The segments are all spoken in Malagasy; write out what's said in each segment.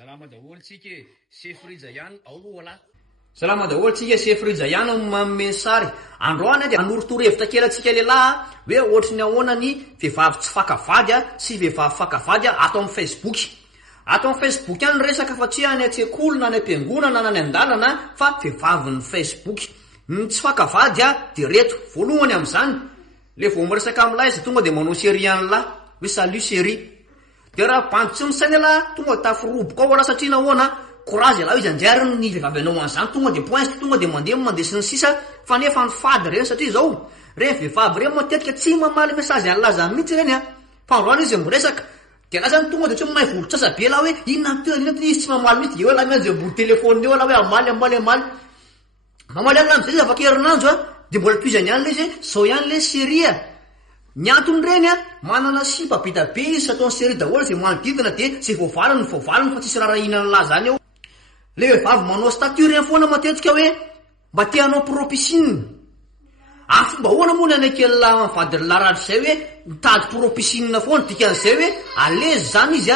Salama daholo tsika sefrija ihany ao ala. Salama daholo tsika sefrija ihany manome sary. Androany dia anoritoro-hevitra kely atsika lehilahy hoe ohatry ny ahoana ny vehivavy tsy fakavady sy vehivavy fakavady ato amin'ny Facebook. Ato amin'ny Facebook ihany resaka fa tsy any an-tsekoly na any am-piangonana na any an-dalana fa vehivavy ny Facebook. Ny tsy fakavady dia reto voalohany amin'izany le vao miresaka amin'lahy izy tonga dia manao série an'lahy hoe salut série. Dia raha bandy tsy misaina lahy tonga taforoboka ao ala satria nahoana courage lahy izy anjary ny vehivavy anao an'izany tonga dia points tonga dia mandeha sy ny sisa fa nefa ny fady reny satria zao reny vehivavy reny matetika tsy mamaly mesazy alaza mihitsy reny fa androany izy miresaka dia laha zany tonga dia tsy mahay volotsasa be lahy hoe inona ny toerana izy tsy mamaly mihitsy dia eo lahy mianjy ambony telefôny eo lahy hoe amaly mamaly any lahy am'izay izy afaka herinandro dia mbola toizany ihany le izy zao ihany le série. Ny antony reny manana sipa bita be izy ataony série daholo izay manodidina dia izay voavaliny fa tsisy rarahina ny lahy zany eo. Le vehivavy manao statut reny foana matetika hoe mba te hanao propisine. Fomba ahoana moa ny anakely lahy mivady laratra izay hoe mitady propisine foana dikan'izay hoe alezy zany izy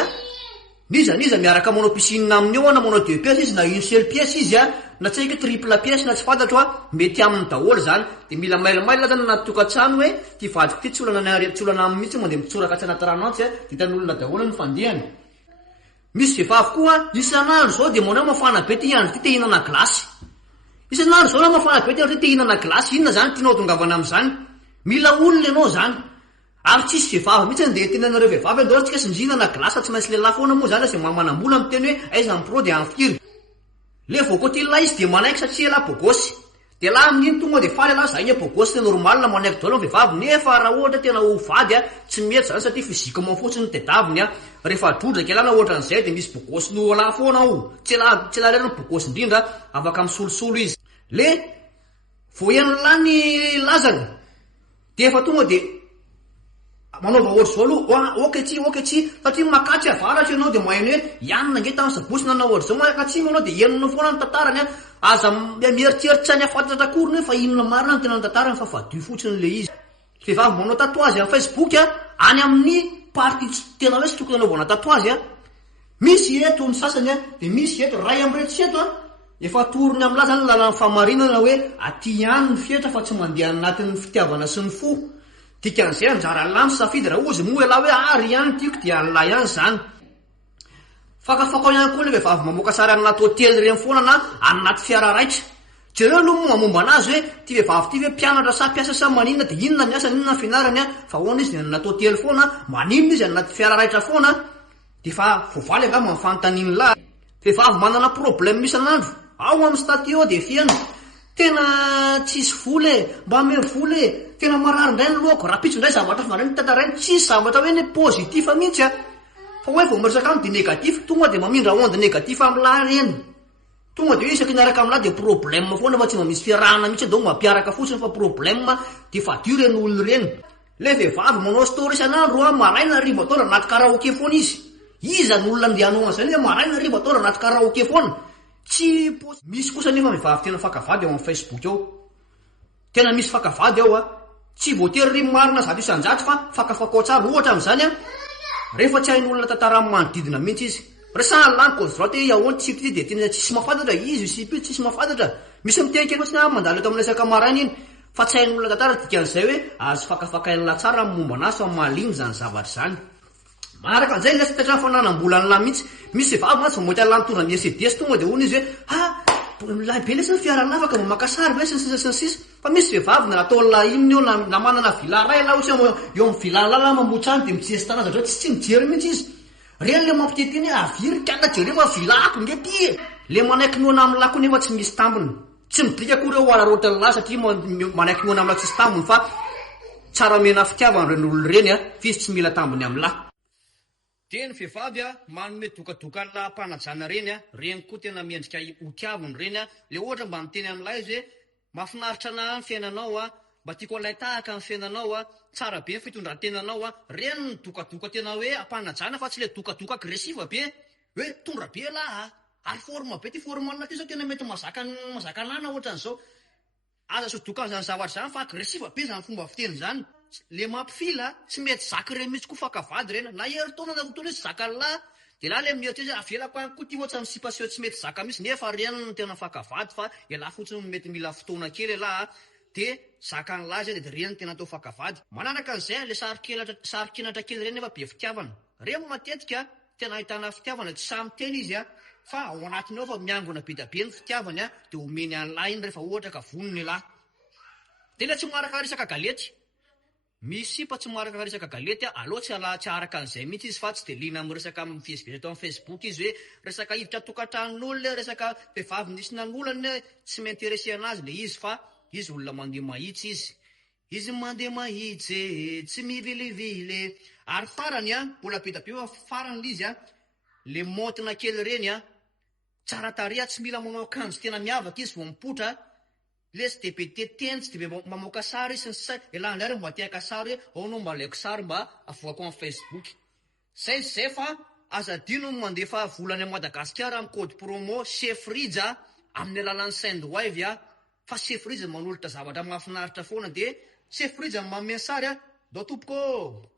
niza miaraka manao piscine aminy eo na manao 2 pièces izy na une seule pièce izy na tsy haiko triple pièce na tsy fantatro mety aminy daholo zany dia mila mailamaila zany anaty tokantrano hoe ty vadiko ty tsy olana aminy mihitsy mandeha mitsoraka tsy anaty rano antsy dia hitan'olona daholo ny fandehany. Misy vehivavy koa isan'andro zao dia manao mafana be ty andro ty te hihinana glasy. Isan'andro zao na mafana be ty andro ty te hihinana glasy, inona zany tianao tongavana amin'izany? Mila olona ianao zany. Ary tsisy vehivavy mihitsy andeha tena anareo vehivavy andao tsika sinjinana glasy tsy maintsy lehilahy foana moa zany izay mamanam-bola miteny hoe aiza amin'ny pro dia amfiry. Le voakoatily lahy izy dia manaiky satria lahy bogosy. Dia lahy amin'iny tonga dia faly lahy zay bogosy normal na manaiky daholo ny vehivavy nefa raha ohatra tena ho vady tsy mety zany satria fizikament fotsiny tedaviny rehefa drodraka lahy na ohatra an'izay dia misy bogosy no lahy foana ao. Tsy lahy reny bogosy indrindra afaka misolosolo izy. Le voahen'ny lahy ny lazany dia efa tonga dia manova ohatry zao aloha oketsy satria makatry avaratra ianao dia mahaino hoe ianona nge tamin'ny sabosy nanao ohatry zao akatsimo anao dia enona foana ny tantarany aza mieritseritra ny afatatra akoriny hoe fa inona marina ny tena ny tantarany fa vadio fotsiny le izy. Vehivavy manao tatouage amin'ny Facebook any amin'ny party tena hoe sy tokony anaovana tatouage misy eto ny sasany dia misy eto ray am'iretsy eto efa torony amin'lahy zany lalany famarinana hoe aty ihany ny fietra fa tsy mandeha anatin'ny fitiavana sy ny fo. Dikan'izay anjara lamy safidy raha ozy moa lahy hoe ary ihany tiako dia lahy ihany zany. Fakafakao ihany koa le vehivavy mamoaka sary anaty hôtely reny foana na anaty fiara raitra. Jereo aloha momba anazy hoe ty vehivavy ty hoe mpianatra sa mpiasa sa maninona dia inona ny asany inona ny fianarany fa ahoana izy anaty hôtely foana maninona izy anaty fiara raitra foana dia fa voavaly angamba mifanontaniany lahy. Vehivavy manana problème isan'andro ao amin'ny statio dia fiana tena tsisy voly mba ame voly tena marary indray ny lohako rapitso indray zavatra fa mandray ny tantarainy tsisy zavatra hoe ny pozitif mihitsy fa hoe vao miresaka aminy dia négatif tonga dia mamindra onde négatif amin'lahy reny tonga dia isaky niaraka amin'lahy dia problème foana fa tsy mba misy fiarahana mihitsy dao mampiaraka fotsiny fa problème dia fadio reny olona reny. Le vehivavy manao story isan'andro maraina hariva ataona anaty karaoké foana iza ny olona andehanao an'izany hoe maraina hariva ataona anaty karaoké foana. Tsy misy kosa nefa vehivavy tena fakavady ao amin'ny Facebook ao. Tena misy fakavady ao tsy voatery ry marina zato isan-jato fa fakafakao tsara ohatra amin'izany rehefa tsy hain'olona tantara amin'ny manodidina mihitsy izy. Resahany laniko zao te ahoana tsipy ty dia tena tsisy mahafantatra izy sipy tsisy mahafantatra. Misy miteny fotsiny mandalo eto amin'ny resaka maraina iny fa tsy hain'olona tantara dikan'izay hoe azo fakafakaina tsara amin'ny momba anazy fa maliny zany zavatra zany. Manaraka an'izay lasa tatra fananam-bola ny lahy mihitsy. Misy vehivavy matsy vao mahita lany tonga Mercedes tonga dia hoana izy hoe lahy be lesy ny fiara nafaka mba maka sary ve sy ny sisa. Fa misy vehivavy na natao lahy inona eo na manana villa ray lahy ohatsy eo amin'ny villa lahy mamboatrany dia mitsesy tanazy ohatry tsy mijery mihitsy izy. Reny le mampiteny aviry kana jereo fa villa ako nge ty le manaiky noana amin'ny lahy koa nefa tsy misy tambiny. Tsy midika koa ireo ararotra ny lahy satria manaiky noana amin'ny lahy tsisy tambiny fa tsara mena fitiavana reny olona reny fisy tsy mila tambiny amin'ny lahy. Dia ny vehivavy manome dokadoka ny lahampanajana reny koa tena miendrika hotiaviny reny le ohatra mba miteny amin'ilay izy hoe mahafinaritra anahy ny fiainanao mba tiako alay tahaka ny fiainanao tsara be ny fitondrantenanao reny ny dokadoka tena hoe ampanajana fa tsy le dokadoka agresiva be hoe tondra be lahy ary forme be ty formanina ty zao tena mety mazaka anana ohatra an'izao aza sodoka an'izany zavatra zany fa agresiva be zany fomba fiteny zany. Le mampifila tsy mety zaka ireny mihitsy koa fakavady reny na hery taona na tontolo hoe zaka lahy de la le mihoatra izy avelako any koa ty ohatsy ny sipaseo tsy mety zaka misy nefa reny no tena fakavady fa iala fotsiny mety mila fotoana kely lahy de zaka ny lahy zay de reny tena atao fakavady manaraka an'izay le sarikenatra kely reny nefa be fitiavana reny matetika tena ahitana fitiavana tsy samy teny izy fa ao anatiny ao fa miangona be da be ny fitiavany de omeny any lahy iny rehefa ohatra ka vonony lahy de le tsy moaraka resaka galety misy pa tsy moaraka resaka galety aloha tsy araka an'izay mihitsy izy fa tsy de lina amin'ny resaka mivezivezy atao amin'ny Facebook izy hoe resaka hiditra tokantranon'olona resaka vehivavy nisy nanolany tsy mainteressé anazy le izy fa izy olona mandeha mahitsy izy mandeha mahitsy tsy mivilivily ary farany mbola be da be fa farany l'izy le montina kely reny tsara tareha tsy mila manao akanjo tena miavaka izy vao mipotra le tsy de be teteny tsy de be mamoaka sary sy ny sisa elany ary mba tiaka sary ao no mba alaiko sary mba avoako amin'ny Facebook zay fa azadino no mandefa volany a Madagasikara amin'ny code promo Sefrija amin'ny alalan'ny Sendwive fa Sefrija manolotra zavatra mahafinaritra foana de Sefrija manome sary dao tompoko